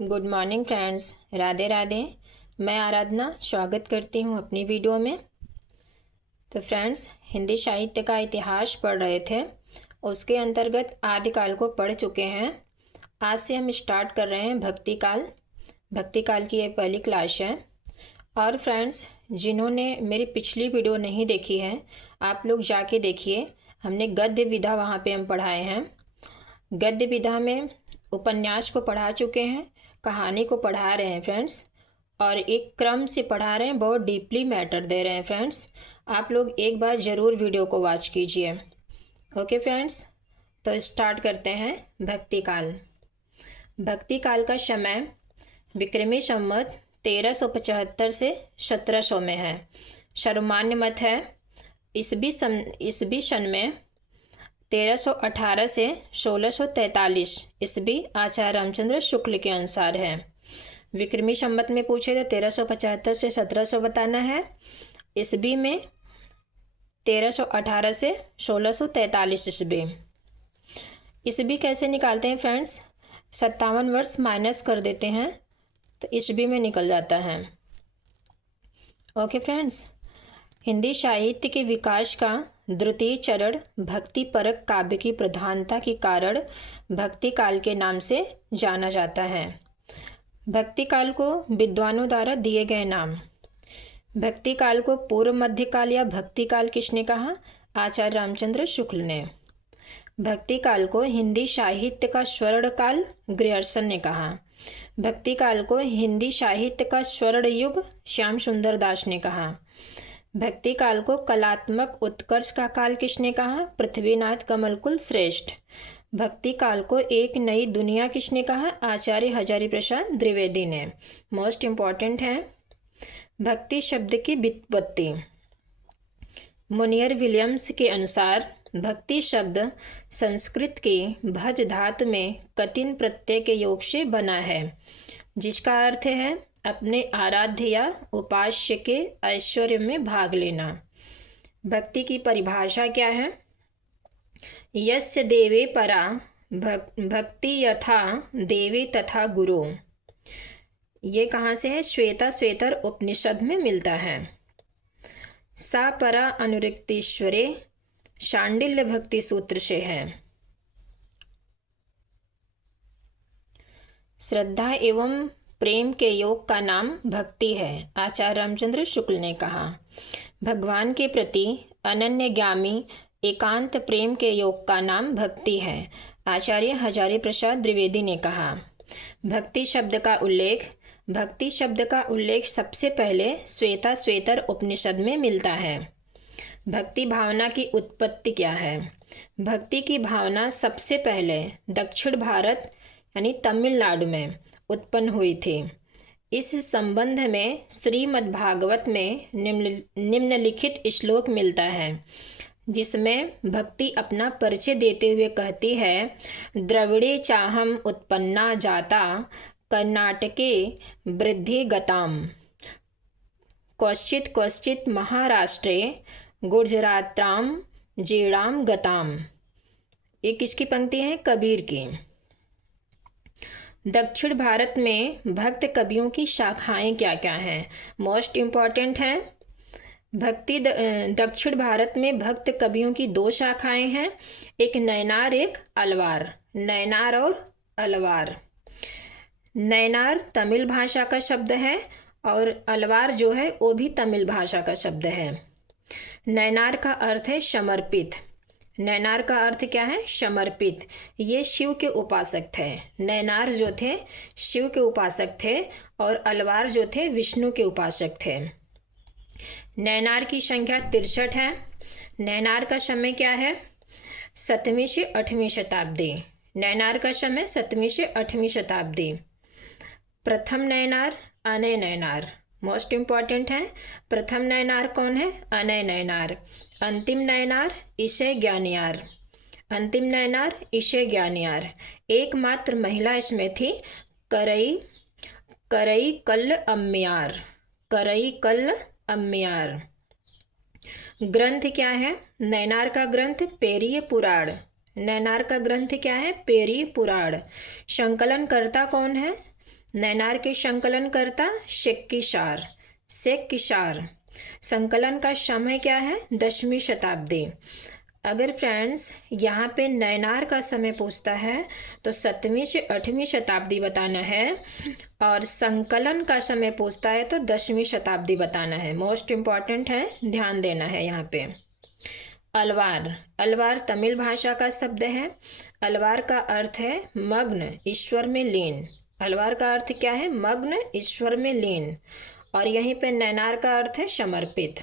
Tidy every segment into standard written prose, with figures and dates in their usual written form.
Good morning friends, Radhe Radhe. मैं आराधना स्वागत करती हूँ अपनी वीडियो में। तो फ्रेंड्स, हिंदी साहित्य का इतिहास पढ़ रहे थे, उसके अंतर्गत आदिकाल को पढ़ चुके हैं। आज से हम स्टार्ट कर रहे हैं भक्ति काल। भक्ति काल की ये पहली क्लास है। और फ्रेंड्स, जिन्होंने मेरी पिछली वीडियो नहीं देखी है, आप लोग जाके देखिए। हमने गद्य विधा वहाँ पे हम पढ़ाए हैं। गद्य विधा में उपन्यास को पढ़ा चुके हैं, कहानी को पढ़ा रहे हैं फ्रेंड्स, और एक क्रम से पढ़ा रहे हैं, बहुत डीपली मैटर दे रहे हैं फ्रेंड्स। आप लोग एक बार ज़रूर वीडियो को वॉच कीजिए। ओके फ्रेंड्स, तो स्टार्ट करते हैं भक्ति काल। भक्ति काल का समय विक्रमी संवत 1375 से 1700 में है। सर्वमान्य मत है ईसवी सन में 1318 से 1643 ईस्वी आचार्य रामचंद्र शुक्ल के अनुसार है। विक्रमी संवत में पूछे तो 1375 से 1700 बताना है। ईस्वी में 1318 से 1643 ईस्वी। ईस्वी कैसे निकालते हैं फ्रेंड्स? 57 वर्ष माइनस कर देते हैं तो ईस्वी में निकल जाता है। ओके फ्रेंड्स, हिंदी साहित्य के विकास का द्वितीय चरण भक्ति परक काव्य की प्रधानता के कारण भक्ति काल के नाम से जाना जाता है। भक्ति काल को विद्वानों द्वारा दिए गए नाम। भक्ति काल को पूर्व मध्यकाल या भक्ति काल किसने कहा? आचार्य रामचंद्र शुक्ल ने। भक्ति काल को हिंदी साहित्य का स्वर्ण काल ग्रियर्सन ने कहा। भक्ति काल को हिंदी साहित्य का स्वर्ण युग श्याम सुंदर दास ने कहा। भक्ति काल को कलात्मक उत्कर्ष का काल किसने कहा? पृथ्वीनाथ कमलकुल श्रेष्ठ। भक्ति काल को एक नई दुनिया किसने कहा? आचार्य हजारी प्रसाद द्विवेदी ने। मोस्ट इम्पॉर्टेंट है भक्ति शब्द की व्युत्पत्ति। मोनियर विलियम्स के अनुसार भक्ति शब्द संस्कृत के भज धातु में कतिन प्रत्यय के योग से बना है, जिसका अर्थ है अपने आराध्य या उपास्य के ऐश्वर्य में भाग लेना। भक्ति की परिभाषा क्या है? यस्य देवे परा भक्ति यथा देवे तथा गुरु। ये कहाँ से है? श्वेतर उपनिषद में मिलता है। सा परा अनुरक्तीश्वरे शांडिल्य भक्ति सूत्र से है। श्रद्धा एवं प्रेम के योग का नाम भक्ति है, आचार्य रामचंद्र शुक्ल ने कहा। भगवान के प्रति अनन्यगामी एकांत प्रेम के योग का नाम भक्ति है, आचार्य हजारी प्रसाद द्विवेदी ने कहा। भक्ति शब्द का उल्लेख सबसे पहले श्वेतर उपनिषद में मिलता है। भक्ति भावना की उत्पत्ति क्या है? भक्ति की भावना सबसे पहले दक्षिण भारत यानी तमिलनाडु में उत्पन्न हुई थी। इस संबंध में श्रीमद् भागवत में निम्नलिखित श्लोक मिलता है, जिसमें भक्ति अपना परिचय देते हुए कहती है, द्रविड़े चाहम उत्पन्ना जाता कर्नाटके वृद्धि गताम क्वचित महाराष्ट्रे गुजरात्राम जीणाम गताम। ये किसकी पंक्ति है? कबीर की। दक्षिण भारत में भक्त कवियों की शाखाएं क्या क्या हैं? मोस्ट इम्पॉर्टेंट है भक्ति। दक्षिण भारत में भक्त कवियों की दो शाखाएं हैं, एक नैनार एक अलवार। नैनार और अलवार। नैनार तमिल भाषा का शब्द है और अलवार जो है वो भी तमिल भाषा का शब्द है। नैनार का अर्थ है समर्पित। नैनार का अर्थ क्या है? समर्पित। ये शिव के उपासक थे। नैनार जो थे शिव के उपासक थे और अलवार जो थे विष्णु के उपासक थे। नैनार की संख्या 63 है। नैनार का समय क्या है? 7वीं से 8वीं शताब्दी। नैनार का समय 7वीं से 8वीं शताब्दी। प्रथम नैनार अनय नैनार। मोस्ट इम्पॉर्टेंट है प्रथम नैनार कौन है? अनय नैनार। अंतिम नैनार ईशय ज्ञानियार। अंतिम नैनार ईशय ज्ञानियार। एकमात्र महिला इसमें थी करई कल्ल अम्मियार। करई कल्ल अम्मियार। ग्रंथ क्या है? नैनार का ग्रंथ पेरिय पुराण। नैनार का ग्रंथ क्या है? पेरिय पुराण। संकलन करता कौन है? नैनार के संकलन करता शेख किशार। संकलन का समय क्या है? 10वीं शताब्दी। अगर फ्रेंड्स यहाँ पे नैनार का समय पूछता है तो 7वीं से 8वीं शताब्दी बताना है, और संकलन का समय पूछता है तो 10वीं शताब्दी बताना है। मोस्ट इम्पॉर्टेंट है, ध्यान देना है यहाँ पे। अलवार, अलवार तमिल भाषा का शब्द है। अलवार का अर्थ है मग्न, ईश्वर में लीन। अलवार का अर्थ क्या है? मग्न, ईश्वर में लीन। और यहीं पे नैनार का अर्थ है समर्पित।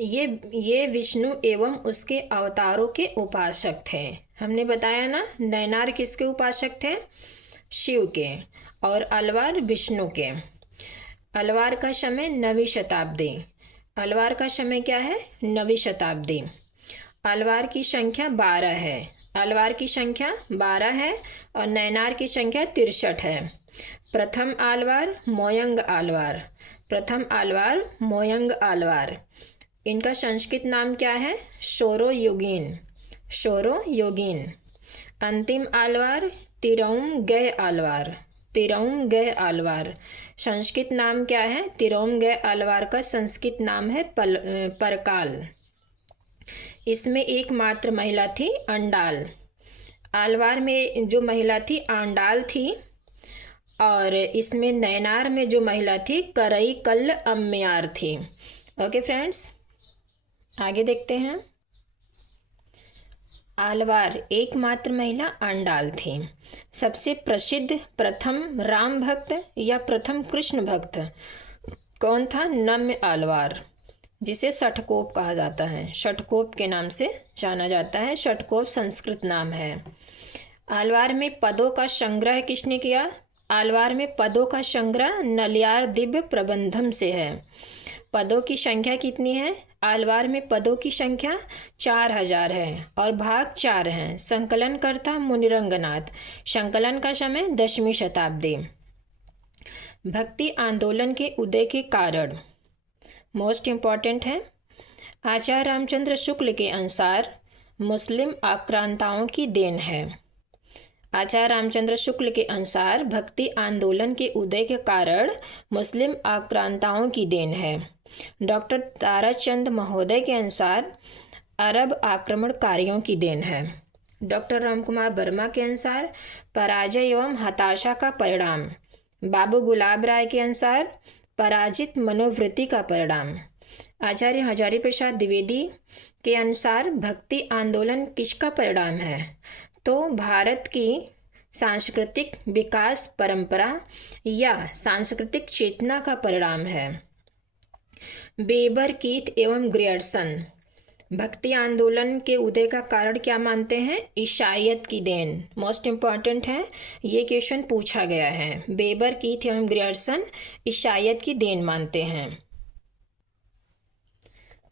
ये विष्णु एवं उसके अवतारों के उपासक थे। हमने बताया ना, नैनार किसके उपासक थे? शिव के, और अलवार विष्णु के। अलवार का समय 9वीं शताब्दी। अलवार का समय क्या है? 9वीं शताब्दी। अलवार की संख्या 12 है। अलवार की संख्या 12 है और नैनार की संख्या 63 है। प्रथम आलवार मोयंग आलवार। प्रथम आलवार मोयंग आलवार। इनका संस्कृत नाम क्या है? शोरो योगीन। शोरो योगीन। अंतिम आलवार तिरौम गय आलवार। तिरौम गय आलवार। संस्कृत नाम क्या है? तिरौम गय आलवार का संस्कृत नाम है परकाल। इसमें एकमात्र महिला थी अंडाल। आलवार में जो महिला थी आंडाल थी, और इसमें नैनार में जो महिला थी करई कल्ल अम्मयार थी। ओके फ्रेंड्स, आगे देखते हैं। आलवार एकमात्र महिला अंडाल थी। सबसे प्रसिद्ध प्रथम राम भक्त या प्रथम कृष्ण भक्त कौन था? नम्य आलवार, जिसे षटकोप कहा जाता है। षटकोप के नाम से जाना जाता है। षटकोप संस्कृत नाम है। आलवार में पदों का संग्रह किसने किया? आलवार में पदों का संग्रह नलियार दिव्य प्रबंधम से है। पदों की संख्या कितनी है? आलवार में पदों की संख्या 4000 है और भाग 4 हैं। संकलन करता मुनिरंगनाथ। संकलन का समय 10वीं शताब्दी। भक्ति आंदोलन के उदय के कारण मोस्ट इम्पॉर्टेंट है। आचार्य रामचंद्र शुक्ल के अनुसार मुस्लिम आक्रांताओं की देन है। आचार्य रामचंद्र शुक्ल के अनुसार भक्ति आंदोलन के उदय के कारण मुस्लिम आक्रांताओं की देन है। डॉक्टर ताराचंद महोदय के अनुसार अरब आक्रमणकारियों की देन है। डॉक्टर रामकुमार वर्मा के अनुसार पराजय एवं हताशा का परिणाम। बाबू गुलाब राय के अनुसार पराजित मनोवृत्ति का परिणाम। आचार्य हजारी प्रसाद द्विवेदी के अनुसार भक्ति आंदोलन किसका परिणाम है? तो भारत की सांस्कृतिक विकास परंपरा या सांस्कृतिक चेतना का परिणाम है। बेबर, कीथ एवं ग्रियर्सन भक्ति आंदोलन के उदय का कारण क्या मानते हैं? ईसाईयत की देन। मोस्ट इम्पॉर्टेंट है, ये क्वेश्चन पूछा गया है। बेबर, कीथ एवं ग्रियर्सन ईसाईयत की देन मानते हैं।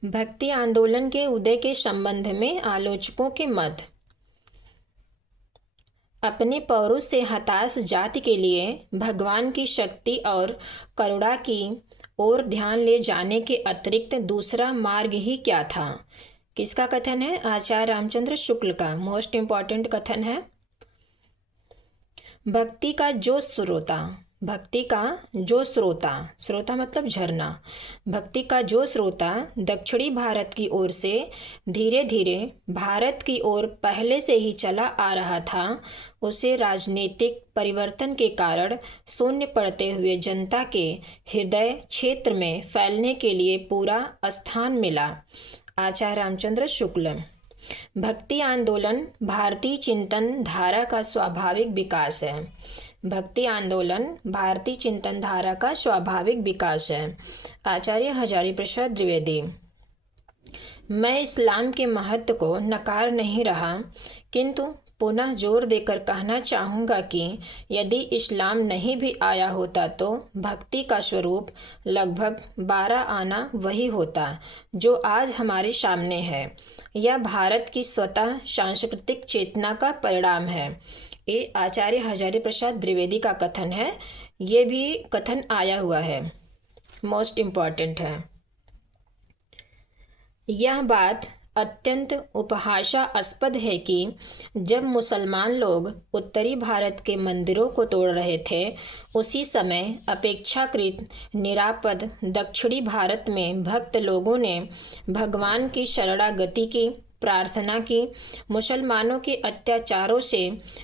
भक्ति आंदोलन के उदय के संबंध में आलोचकों के मत। अपने पौरुष से हताश जाति के लिए भगवान की शक्ति और करुणा की ओर ध्यान ले जाने के अतिरिक्त दूसरा मार्ग ही क्या था? किसका कथन है? आचार्य रामचंद्र शुक्ल का। मोस्ट इम्पॉर्टेंट कथन है। भक्ति का जो श्रोता, भक्ति का जो श्रोता, श्रोता मतलब झरना, भक्ति का जो श्रोता दक्षिणी भारत की ओर से धीरे धीरे भारत की ओर पहले से ही चला आ रहा था, उसे राजनीतिक परिवर्तन के कारण शून्य पड़ते हुए जनता के हृदय क्षेत्र में फैलने के लिए पूरा स्थान मिला। आचार्य रामचंद्र शुक्ल। भक्ति आंदोलन भारतीय चिंतन धारा का स्वाभाविक विकास है। भक्ति आंदोलन भारतीय चिंतन धारा का स्वाभाविक विकास है। आचार्य हजारी प्रसाद द्विवेदी। मैं इस्लाम के महत्व को नकार नहीं रहा, किंतु पुनः जोर देकर कहना चाहूँगा कि यदि इस्लाम नहीं भी आया होता तो भक्ति का स्वरूप लगभग 12 आना वही होता जो आज हमारे सामने है। यह भारत की स्वतः सांस्कृतिक चेतना का परिणाम है। ये आचार्य हजारी प्रसाद द्विवेदी का कथन है। ये भी कथन आया हुआ है, मोस्ट इम्पॉर्टेंट है। यह बात अत्यंत उपहासास्पद है कि जब मुसलमान लोग उत्तरी भारत के मंदिरों को तोड़ रहे थे, उसी समय अपेक्षाकृत निरापद दक्षिणी भारत में भक्त लोगों ने भगवान की शरणागति की, प्रार्थना की। मुसलमानों के अत्याचारों से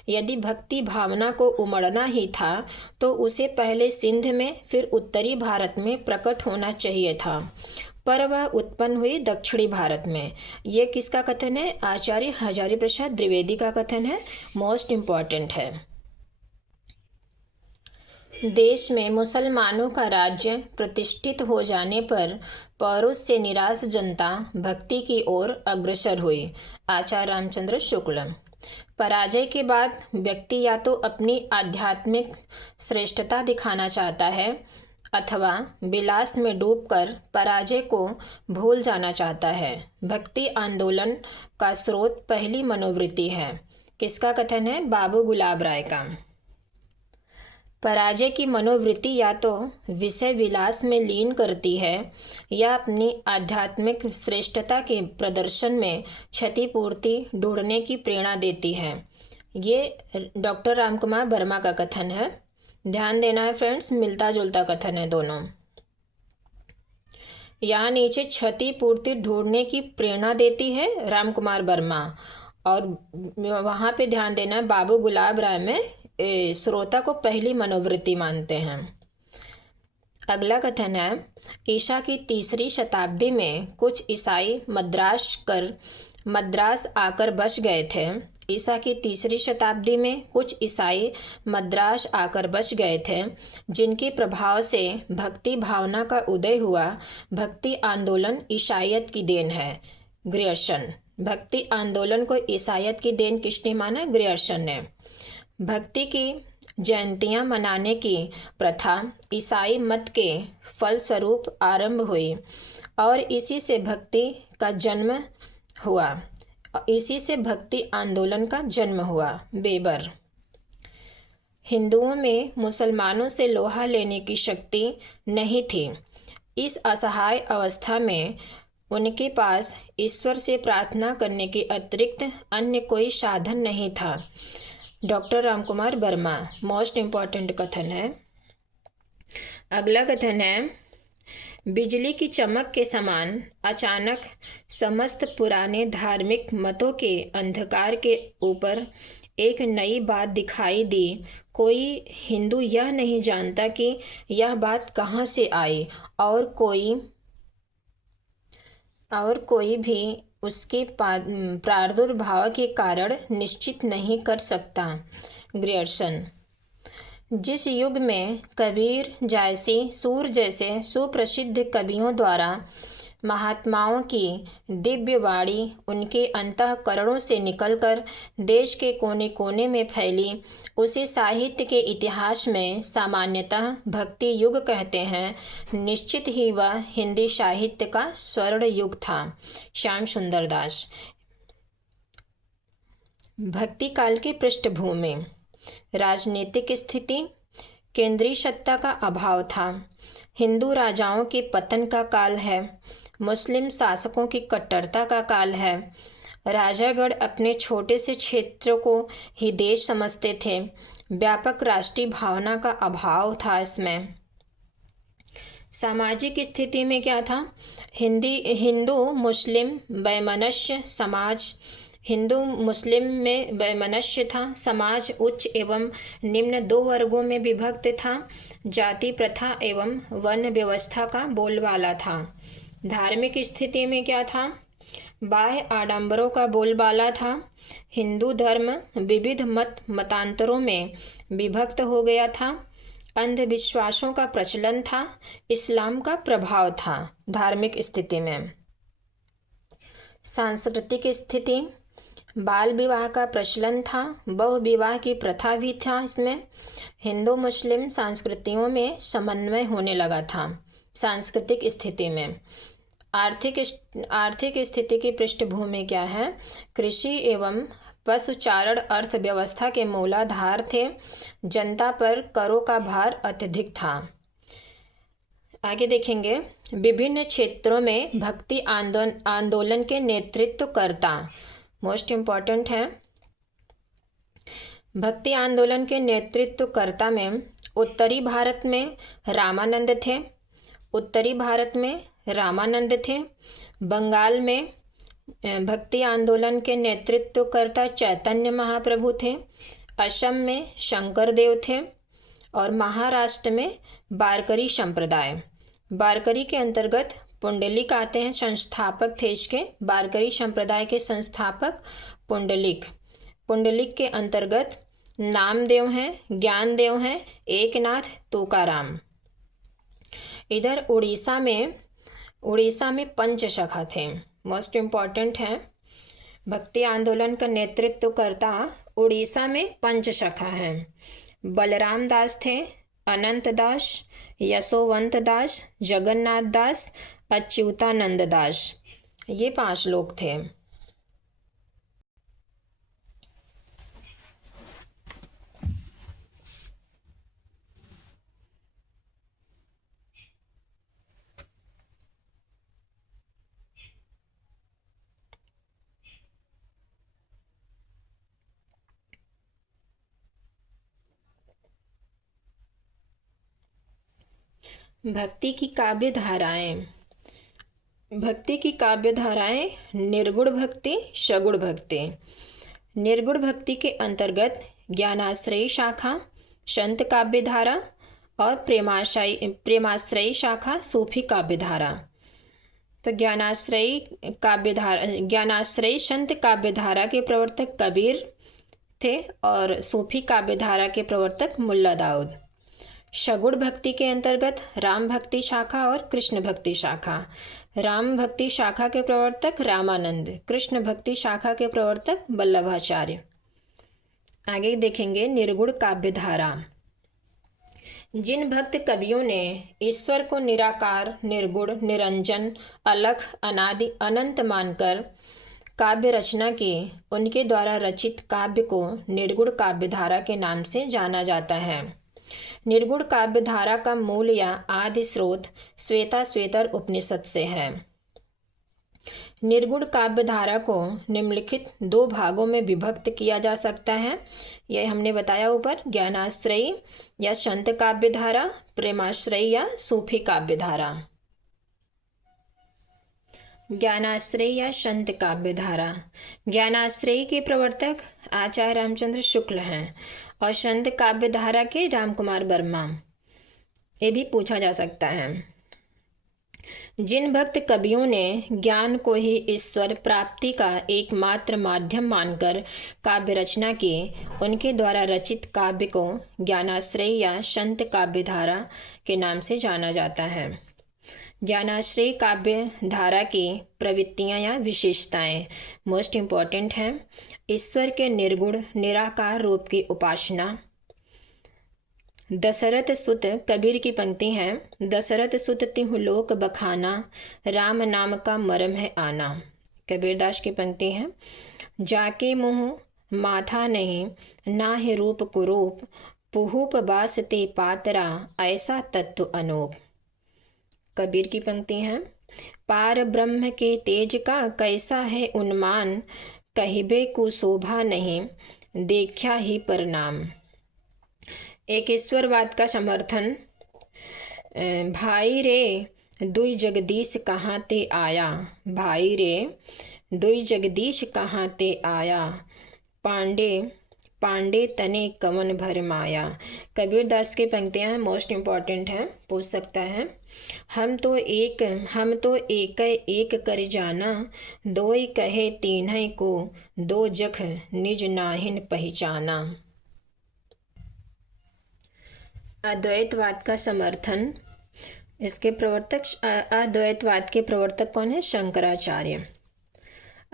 यदि भक्ति भावना को उमड़ना ही था तो उसे पहले सिंध में फिर उत्तरी भारत में प्रकट होना चाहिए था, पर वह उत्पन्न हुई दक्षिणी भारत में। ये किसका कथन है? आचार्य हजारी प्रसाद द्विवेदी का कथन है, मोस्ट इम्पॉर्टेंट है। देश में मुसलमानों का राज्य प्रतिष्ठित हो जाने पर पौरुष से निराश जनता भक्ति की ओर अग्रसर हुई। आचार्य रामचंद्र शुक्ल। पराजय के बाद व्यक्ति या तो अपनी आध्यात्मिक श्रेष्ठता दिखाना चाहता है अथवा विलास में डूबकर पराजय को भूल जाना चाहता है। भक्ति आंदोलन का स्रोत पहली मनोवृत्ति है। किसका कथन है? बाबू गुलाब राय का। पराजय की मनोवृत्ति या तो विषय विलास में लीन करती है या अपनी आध्यात्मिक श्रेष्ठता के प्रदर्शन में क्षतिपूर्ति ढूंढने की प्रेरणा देती है। ये डॉक्टर रामकुमार वर्मा का कथन है। ध्यान देना है फ्रेंड्स, मिलता जुलता कथन है दोनों। यहाँ नीचे क्षतिपूर्ति ढूंढने की प्रेरणा देती है रामकुमार वर्मा, और वहाँ पे ध्यान देना है बाबू गुलाब राय में श्रोता को पहली मनोवृत्ति मानते हैं। अगला कथन है, ईसा की 3री शताब्दी में कुछ ईसाई मद्रास आकर बस गए थे। ईसा की 3री शताब्दी में कुछ ईसाई मद्रास आकर बस गए थे, जिनके प्रभाव से भक्ति भावना का उदय हुआ। भक्ति आंदोलन ईसाईयत की देन है। ग्रियर्सन। भक्ति आंदोलन को ईसाईयत की देन किसने माना? ग्रियर्सन ने। भक्ति की जयंतियां मनाने की प्रथा ईसाई मत के फलस्वरूप आरंभ हुई और इसी से भक्ति का जन्म हुआ। इसी से भक्ति आंदोलन का जन्म हुआ। बेबर। हिंदुओं में मुसलमानों से लोहा लेने की शक्ति नहीं थी। इस असहाय अवस्था में उनके पास ईश्वर से प्रार्थना करने के अतिरिक्त अन्य कोई साधन नहीं था। Doctor Ramkumar Verma. Most important कथन है। अगला कथन है, बिजली की चमक के समान अचानक समस्त पुराने धार्मिक मतों के अंधकार के ऊपर एक नई बात दिखाई दी। कोई हिंदू यह नहीं जानता कि यह बात कहाँ से आई और कोई भी उसके प्रादुर्भाव के कारण निश्चित नहीं कर सकता। ग्रियर्सन। जिस युग में कबीर जैसे सुप्रसिद्ध कवियों द्वारा महात्माओं की दिव्य वाणी उनके अंतःकरणों से निकलकर देश के कोने कोने में फैली, उसे साहित्य के इतिहास में सामान्यतः भक्ति युग कहते हैं। निश्चित ही वह हिंदी साहित्य का स्वर्ण युग था। श्याम सुंदर दास। भक्ति काल की पृष्ठभूमि। राजनीतिक स्थिति। केंद्रीय सत्ता का अभाव था। हिंदू राजाओं के पतन का काल है। मुस्लिम शासकों की कट्टरता का काल है। राजागढ़ अपने छोटे से क्षेत्रों को ही देश समझते थे। व्यापक राष्ट्रीय भावना का अभाव था इसमें। सामाजिक स्थिति में क्या था? हिंदू मुस्लिम वैमनस्य समाज। हिंदू मुस्लिम में वैमनस्य था। समाज उच्च एवं निम्न 2 वर्गों में विभक्त था। जाति प्रथा एवं वर्ण व्यवस्था का बोलबाला था। धार्मिक स्थिति में क्या था? बाह्य आडंबरों का बोलबाला था। हिंदू धर्म विविध मतांतरों में विभक्त हो गया था। अंधविश्वासों का प्रचलन था। इस्लाम का प्रभाव था धार्मिक स्थिति में। सांस्कृतिक स्थिति। बाल विवाह का प्रचलन था। बहुविवाह की प्रथा भी था इसमें। हिंदू मुस्लिम संस्कृतियों में समन्वय होने लगा था सांस्कृतिक स्थिति में। आर्थिक स्थिति की पृष्ठभूमि क्या है? कृषि एवं पशुचारण अर्थव्यवस्था के मूलाधार थे। जनता पर करों का भार अत्यधिक था। आगे देखेंगे, विभिन्न क्षेत्रों में भक्ति आंदोलन के नेतृत्वकर्ता। मोस्ट इम्पॉर्टेंट है। भक्ति आंदोलन के नेतृत्वकर्ता में उत्तरी भारत में रामानंद थे। उत्तरी भारत में रामानंद थे। बंगाल में भक्ति आंदोलन के नेतृत्वकर्ता चैतन्य महाप्रभु थे। असम में शंकरदेव थे। और महाराष्ट्र में वारकरी संप्रदाय। वारकरी के अंतर्गत पुंडलिक आते हैं, संस्थापक थे इसके। वारकरी संप्रदाय के संस्थापक पुंडलिक। पुंडलिक के अंतर्गत नामदेव हैं, ज्ञानदेव हैं, एकनाथ, तुकाराम। इधर उड़ीसा में पंचशखा थे। मोस्ट इम्पॉर्टेंट है। भक्ति आंदोलन का नेतृत्वकर्ता उड़ीसा में पंचशखा हैं। बलराम दास थे, अनंत दास, यशोवंत दास, जगन्नाथ दास, अच्युतानंद दास। ये 5 लोग थे। भक्ति की काव्य धाराएं। भक्ति की काव्य धाराएं निर्गुण भक्ति, सगुण भक्ति। निर्गुण भक्ति के अंतर्गत ज्ञानाश्रयी शाखा, संत काव्य धारा और प्रेमाश्रयी शाखा, सूफी काव्य धारा। तो ज्ञानाश्रयी संत काव्य धारा के प्रवर्तक कबीर थे और सूफी काव्य धारा के प्रवर्तक मुल्ला दाऊद। सगुण भक्ति के अंतर्गत राम भक्ति शाखा और कृष्ण भक्ति शाखा। राम भक्ति शाखा के प्रवर्तक रामानंद, कृष्ण भक्ति शाखा के प्रवर्तक वल्लभाचार्य। आगे देखेंगे निर्गुण काव्य धारा। जिन भक्त कवियों ने ईश्वर को निराकार, निर्गुण, निरंजन, अलख, अनादि, अनंत मानकर काव्य रचना की, उनके द्वारा रचित काव्य को निर्गुण काव्य धारा के नाम से जाना जाता है। निर्गुण काव्य धारा का मूल या आदि स्रोत श्वेताश्वेतर उपनिषद से है। निर्गुण काव्य धारा को निम्नलिखित 2 भागों में विभक्त किया जा सकता है। यह हमने बताया ऊपर, ज्ञानाश्रयी या संत काव्य धारा, प्रेमाश्रयी या सूफी काव्य धारा। ज्ञानाश्रयी या संत काव्य धारा। ज्ञानाश्रयी के प्रवर्तक आचार्य रामचंद्र शुक्ल हैं और संत काव्य धारा के रामकुमार वर्मा। ये भी पूछा जा सकता है। जिन भक्त कवियों ने ज्ञान को ही ईश्वर प्राप्ति का एकमात्र माध्यम मानकर काव्य रचना की, उनके द्वारा रचित काव्य को ज्ञानाश्रयी या संत काव्य धारा के नाम से जाना जाता है। ज्ञानाश्रयी काव्य धारा की प्रवृत्तियाँ या विशेषताएं मोस्ट इम्पॉर्टेंट हैं। ईश्वर के निर्गुण निराकार रूप की उपासना। दशरथ सुत कबीर की पंक्ति हैं, दशरथ सुत तिहु लोक बखाना, राम नाम का मरम है आना। कबीरदास की पंक्ति है, जाके मुँह माथा नहीं, ना है रूप कुरूप, पुहूप बास ते पातरा, ऐसा तत्व अनूप। कबीर की पंक्ति हैं, पार ब्रह्म के तेज का कैसा है उन्मान, कहिबे को शोभा नहीं, देखा ही परिणाम। एक ईश्वरवाद का समर्थन। भाई रे दुई जगदीश कहाँ ते आया, भाई रे दुई जगदीश कहाँ ते आया, पांडे तने कवन भर माया। कबीरदास की पंक्तियाँ मोस्ट इम्पॉर्टेंट हैं, पूछ सकता है। हम तो एक कर जाना, दोई कहे तीन्ह को, दो जख निज नाहिन पहचाना। अद्वैतवाद का समर्थन। इसके प्रवर्तक अद्वैतवाद के प्रवर्तक कौन है? शंकराचार्य।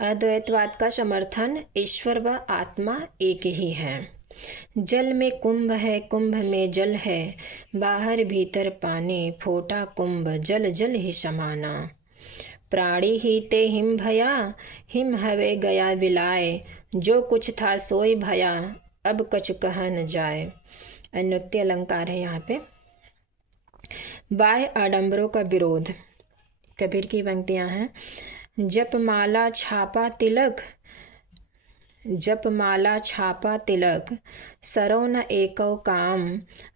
अद्वैतवाद का समर्थन, ईश्वर व आत्मा एक ही है। जल में कुंभ है, कुंभ में जल है, बाहर भीतर पानी, फोटा कुंभ जल जल ही समाना। प्राणी ही ते हिम भया, हिम हवे गया विलाय, जो कुछ था सोई भया, अब कछ कहा न जाए। अनुक्ति अलंकार है यहाँ पे। बाह्य आडंबरों का विरोध। कबीर की पंक्तियाँ हैं। जपमाला छापा तिलक, जपमाला छापा तिलक, सरो न एको काम,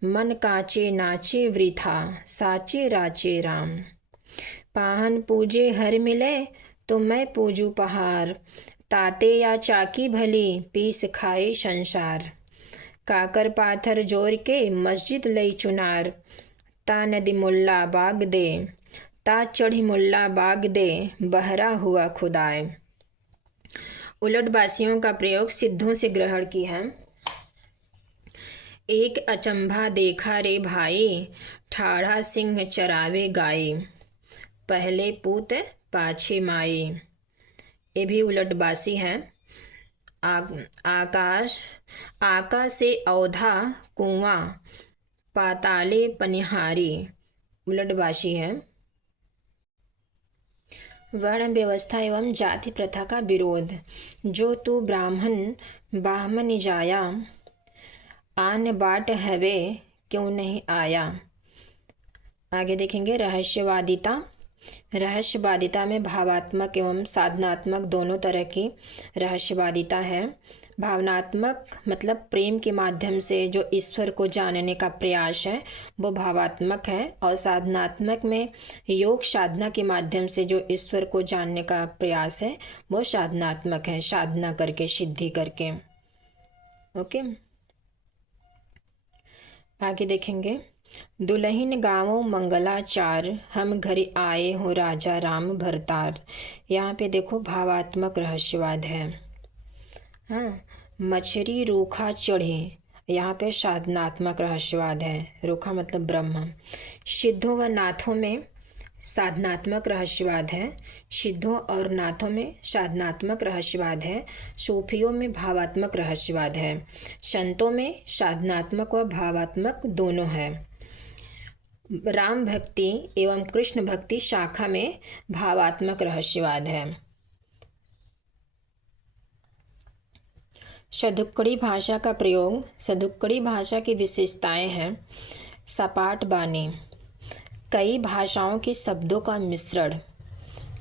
मन काचे नाचे वृथा, साचे राचे राम। पाहन पूजे हर मिले, तो मैं पूजू पहाड़, ताते या चाकी भली, पीस खाए संसार। काकर पाथर जोर के मस्जिद लई चुनार, ता नदी मुल्ला बाग दे, ता चढ़ी मुल्ला बाग दे, बहरा हुआ खुदाए। उलटबासियों का प्रयोग सिद्धों से ग्रहण की है। एक अचंभा देखा रे भाई, ठाढ़ा सिंह चरावे गाय, पहले पूत पाछे माई। ये भी उलटबासी है। आकाश से औधा कुआं, पाताले पनिहारी, उलटबासी है। वर्ण व्यवस्था एवं जाति प्रथा का विरोध। जो तू ब्राह्मण बाह्मण जाया, आन बाट हवे क्यों नहीं आया। आगे देखेंगे रहस्यवादिता। रहस्यवादिता में भावात्मक एवं साधनात्मक दोनों तरह की रहस्यवादिता है। भावनात्मक मतलब प्रेम के माध्यम से जो ईश्वर को जानने का प्रयास है वो भावात्मक है, और साधनात्मक में योग साधना के माध्यम से जो ईश्वर को जानने का प्रयास है वो साधनात्मक है, साधना करके सिद्धि करके। ओके, आगे देखेंगे। दुल्हन गावों मंगलाचार, हम घर आए हो राजा राम भरतार। यहाँ पे देखो भावात्मक रहस्यवाद है। हाँ, मछरी रूखा चढ़े, यहाँ पे साधनात्मक रहस्यवाद है। रूखा मतलब ब्रह्म। सिद्धों व नाथों में साधनात्मक रहस्यवाद है। सिद्धों और नाथों में साधनात्मक रहस्यवाद है। सूफियों में भावात्मक रहस्यवाद है। संतों में साधनात्मक व भावात्मक दोनों है। राम भक्ति एवं कृष्ण भक्ति शाखा में भावात्मक रहस्यवाद है। सदुक्कड़ी भाषा का प्रयोग। सदुक्कड़ी भाषा की विशेषताएं हैं। सपाट बानी, कई भाषाओं के शब्दों का मिश्रण।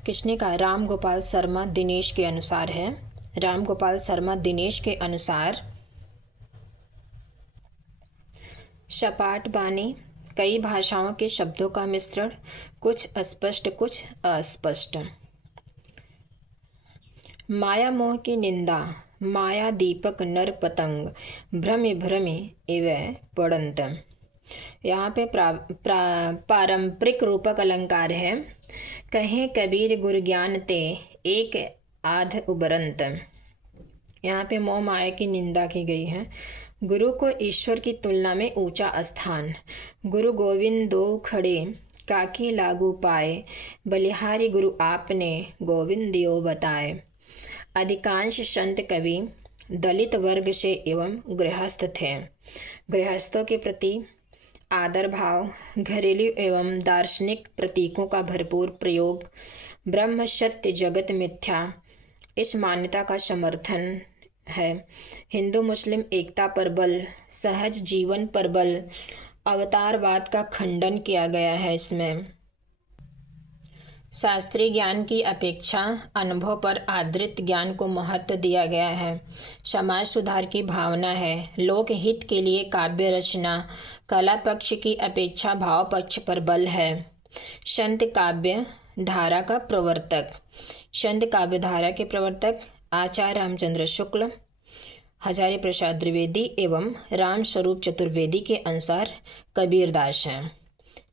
किसने कहा? राम गोपाल शर्मा दिनेश के अनुसार है। राम गोपाल शर्मा दिनेश के अनुसार सपाट बानी, कई भाषाओं के शब्दों का मिश्रण, कुछ स्पष्ट कुछ अस्पष्ट। माया मोह की निंदा, माया दीपक नर पतंग, भ्रमे भ्रमे एव पड़ंत। यहाँ पे पारंपरिक रूपक अलंकार है। कहें कबीर गुरु ज्ञान ते, एक आध उबरंत। यहाँ पे मोह माया की निंदा की गई है। गुरु को ईश्वर की तुलना में ऊंचा स्थान। गुरु गोविंद दो खड़े, काकी लागू पाए, बलिहारी गुरु आपने, गोविंद दियो बताए। अधिकांश संत कवि दलित वर्ग से एवं गृहस्थ थे। गृहस्थों के प्रति आदर भाव, घरेलू एवं दार्शनिक प्रतीकों का भरपूर प्रयोग, ब्रह्म सत्य जगत मिथ्या, इस मान्यता का समर्थन है। हिंदू मुस्लिम एकता पर बल, सहज जीवन पर बल, अवतारवाद का खंडन किया गया है इसमें। शास्त्रीय ज्ञान की अपेक्षा अनुभव पर आधारित ज्ञान को महत्व दिया गया है। समाज सुधार की भावना है। लोक हित के लिए काव्य रचना, कला पक्ष की अपेक्षा भाव पक्ष पर बल है। संत काव्य धारा का प्रवर्तक। संत काव्य धारा के प्रवर्तक आचार्य रामचंद्र शुक्ल, हजारी प्रसाद द्विवेदी एवं राम स्वरूप चतुर्वेदी के अनुसार कबीरदास हैं।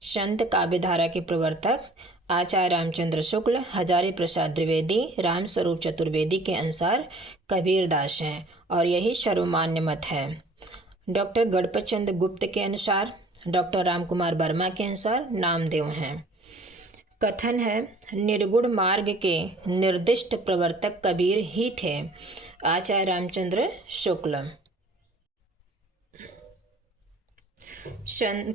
संत काव्य धारा के प्रवर्तक आचार्य रामचंद्र शुक्ल, हजारी प्रसाद द्विवेदी, राम स्वरूप चतुर्वेदी के अनुसार कबीरदास हैं, और यही सर्वमान्य मत है। डॉक्टर गणपत चंद्र गुप्त के अनुसार, डॉक्टर रामकुमार वर्मा के अनुसार नामदेव हैं। कथन है, निर्गुण मार्ग के निर्दिष्ट प्रवर्तक कबीर ही थे, आचार्य रामचंद्र शुक्ल।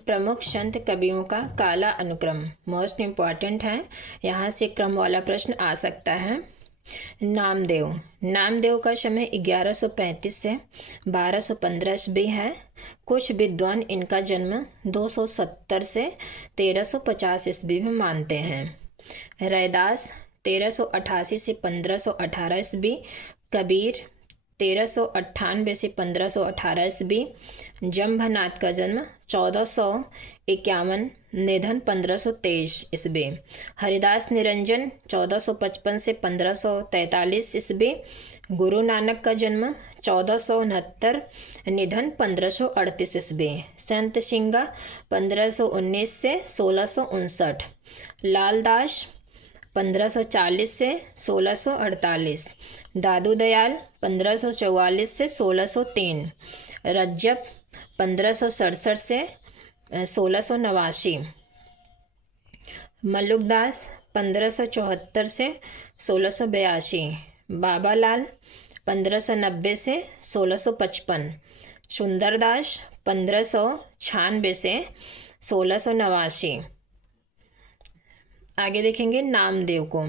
प्रमुख संत कवियों का काला अनुक्रम मोस्ट इम्पॉर्टेंट है। यहाँ से क्रम वाला प्रश्न आ सकता है। नामदेव। नामदेव का समय 1135 से 1215 ईस्वी है। कुछ विद्वान इनका जन्म 270 से 1350 ईस्वी में मानते हैं। रैदास 1388 से 1518 ईस्वी। कबीर 1398 से 1518 ईस्वी। जंभनाथ का जन्म 1451, निधन 1523 ईस्वी। हरिदास निरंजन 1455 से 1543 ईस्वी। गुरु नानक का जन्म 1469, निधन 1538 ईस्वी। संत सिंगा 1519 से 1659। लालदास 1540 से 1648। दादू दयाल 1544 से 1603। रज्जब 1567 से 1689। मल्लुकदास 1574 से 1682। बाबालाल 1590 से 1655। सुंदरदास 1596 से 1689। आगे देखेंगे नामदेव को।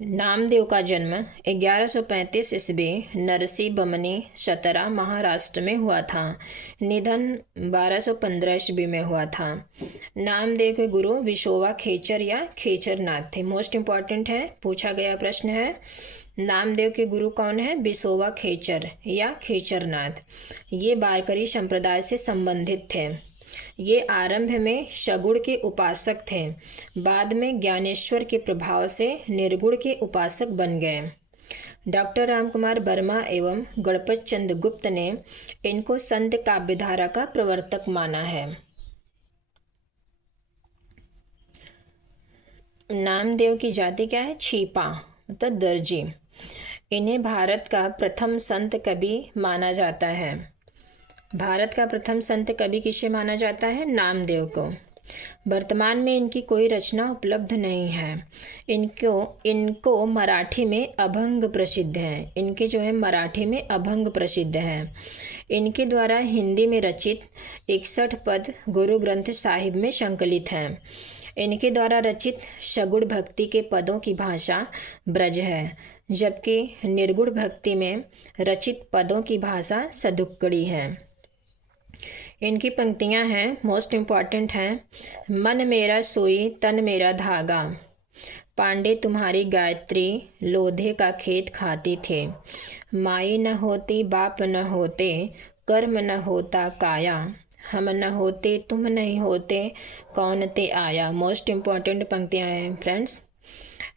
नामदेव का जन्म 1135 ईस्वी नरसी बमनी शतरा महाराष्ट्र में हुआ था। निधन 1215 ईस्वी में हुआ था। नामदेव के गुरु विशोबा खेचर या खेचरनाथ थे। मोस्ट इम्पॉर्टेंट है, पूछा गया प्रश्न है। नामदेव के गुरु कौन है? विशोबा खेचर या खेचरनाथ। ये वारकरी संप्रदाय से संबंधित थे। ये आरंभ में सगुण के उपासक थे, बाद में ज्ञानेश्वर के प्रभाव से निर्गुण के उपासक बन गए। डॉक्टर रामकुमार वर्मा एवं गणपत चंद्र गुप्त ने इनको संत काव्यधारा का प्रवर्तक माना है। नामदेव की जाति क्या है? छीपा मतलब दर्जी। इन्हें भारत का प्रथम संत कवि माना जाता है। भारत का प्रथम संत कवि किसे माना जाता है? नामदेव को। वर्तमान में इनकी कोई रचना उपलब्ध नहीं है। इनको मराठी में अभंग प्रसिद्ध है। इनके जो है मराठी में अभंग प्रसिद्ध है। इनके द्वारा हिंदी में रचित 61 पद गुरु ग्रंथ साहिब में संकलित हैं। इनके द्वारा रचित सगुण भक्ति के पदों की भाषा ब्रज है, जबकि निर्गुण भक्ति में रचित पदों की भाषा सदुक्कड़ी है। इनकी पंक्तियां हैं, मोस्ट इम्पॉर्टेंट हैं। मन मेरा सोई तन मेरा धागा, पांडे तुम्हारी गायत्री लोधे का खेत खाती थे। माई न होती बाप न होते, कर्म न होता काया, हम न होते तुम नहीं होते, कौन ते आया। मोस्ट इम्पॉर्टेंट पंक्तियां हैं फ्रेंड्स।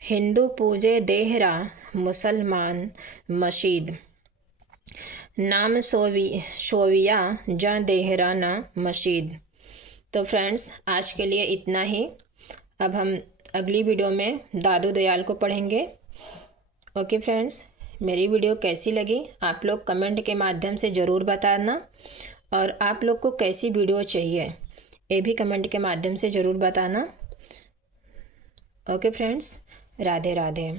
हिंदू पूजे देहरा, मुसलमान मशीद, नाम सोविया जा देहरा ना मशीद। तो फ्रेंड्स आज के लिए इतना ही। अब हम अगली वीडियो में दादू दयाल को पढ़ेंगे। ओके फ्रेंड्स, मेरी वीडियो कैसी लगी आप लोग कमेंट के माध्यम से ज़रूर बताना, और आप लोग को कैसी वीडियो चाहिए ये भी कमेंट के माध्यम से ज़रूर बताना। Okay friends, Radhe Radhe.